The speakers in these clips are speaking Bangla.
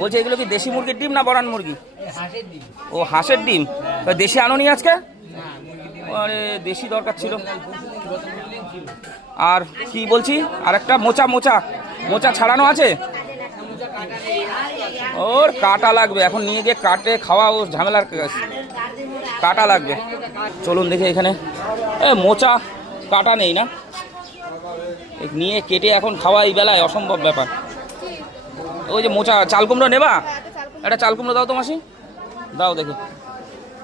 বলছি এগুলো কি দেশি মুরগির ডিম না বরান মুরগি? ও হাঁসের ডিম। দেশি আনোনি আজকে? আরে দেশি দরকার ছিল। আর কি বলছি, আর একটা মোচা মোচা মোচা ছাড়ানো আছে? ওর কাটা লাগবে, এখন নিয়ে গিয়ে কাটে খাওয়া ও ঝামেলার কাটা লাগবে। চলুন দেখি এখানে মোচা কাটা নেই না, নিয়ে কেটে এখন খাওয়া এই বেলায় অসম্ভব ব্যাপার। ওই যে মোচা চাল কুমড়ো নেবা? একটা চাল কুমড়ো দাও তো মাসি, দাও দেখি।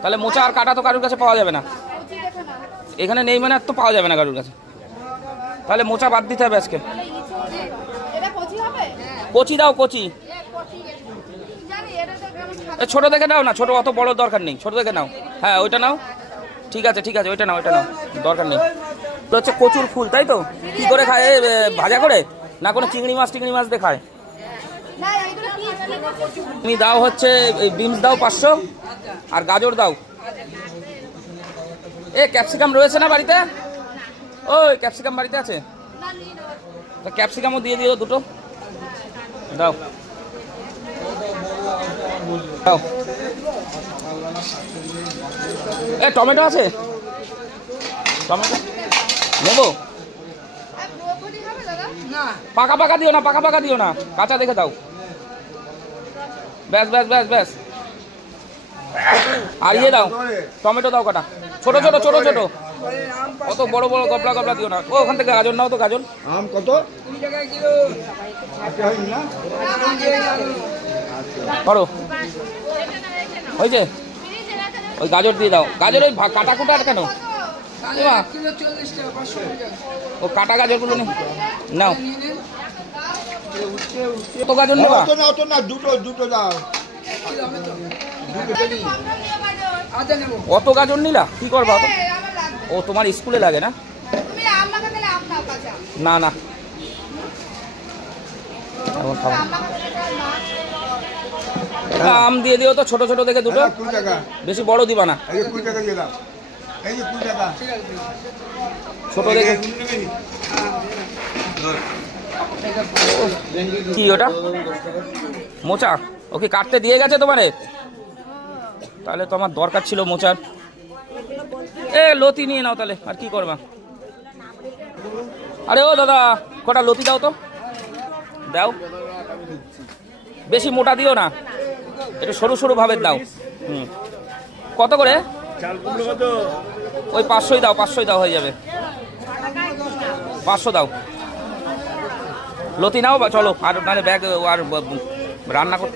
তাহলে মোচা আর কাটা তো কারোর কাছে পাওয়া যাবে না, এখানে নেই মানে আর তো পাওয়া যাবে না কারোর কাছে। তাহলে মোচা বাদ দিতে হবে আজকে। কচি দাও, কচি। ছোট দেখে নাও না, ছোট অত বড় দরকার নেই, ছোট দেখে নাও। হ্যাঁ ওইটা নাও, ঠিক আছে ঠিক আছে, ওইটা নাও, ওইটা নাও, দরকার নেই। তো হচ্ছে কচুর ফুল, তাই তো? কি করে খায়, ভাজা করে না কোনো চিংড়ি মাছ টিংড়ি মাছ দিয়ে খায়? তুমি দাও হচ্ছে বিনস দাও 500, আর গাজর দাও। ক্যাপসিকাম রয়েছে না বাড়িতে? ওই ক্যাপসিকাম বাড়িতে আছে? তো ক্যাপসিকামও দিয়ে দিও দুটো, দাও দাও। টমেটো আছে? টমেটো নেবো? পাকা পাকা দিও না, পাকা পাকা দিও না, কাঁচা দেখে দাও। ব্যাস ব্যাস ব্যাস ব্যাস। আর ইয়ে দাও, টমেটো দাও কটা, ছোট ছোট ছোট ছোট, অত বড় বড় গবলা গবলা দিও না। ওখান থেকে গাজর নাও তো, গাজর। আম কত? করো, হয়েছে? ওই গাজর দিয়ে দাও, গাজর ওই কাটা কুটা কেন? ও কাটা গাজরগুলো নাও। কত গাজর নেবা? দুটো দুটো দাও। অত গাজর নিলা কি করবা? ও তোমার স্কুলে লাগে না? না না, আম দিয়ে দিও তো, ছোট ছোট দেখে দুটো, বেশি বড় দিবা না, ছোট দেখে। কি ওটা মোচা? ওকে কাটতে দিয়ে গেছে তোমারে? তাহলে তো আমার দরকার ছিল মোচার। লতি নিয়ে নাও তাহলে, আর কি করবা? আরে ও দাদা, কটা লতি দাও তো, দাও। বেশি মোটা দিও না, একটু সরু সরু ভাবে দাও। কত করে? ওই 500 দাও, 500 দাও, হয়ে যাবে। 500 দাও। লতি নাও বা চলো, আর নাহলে ব্যাগ আর রান্না করতে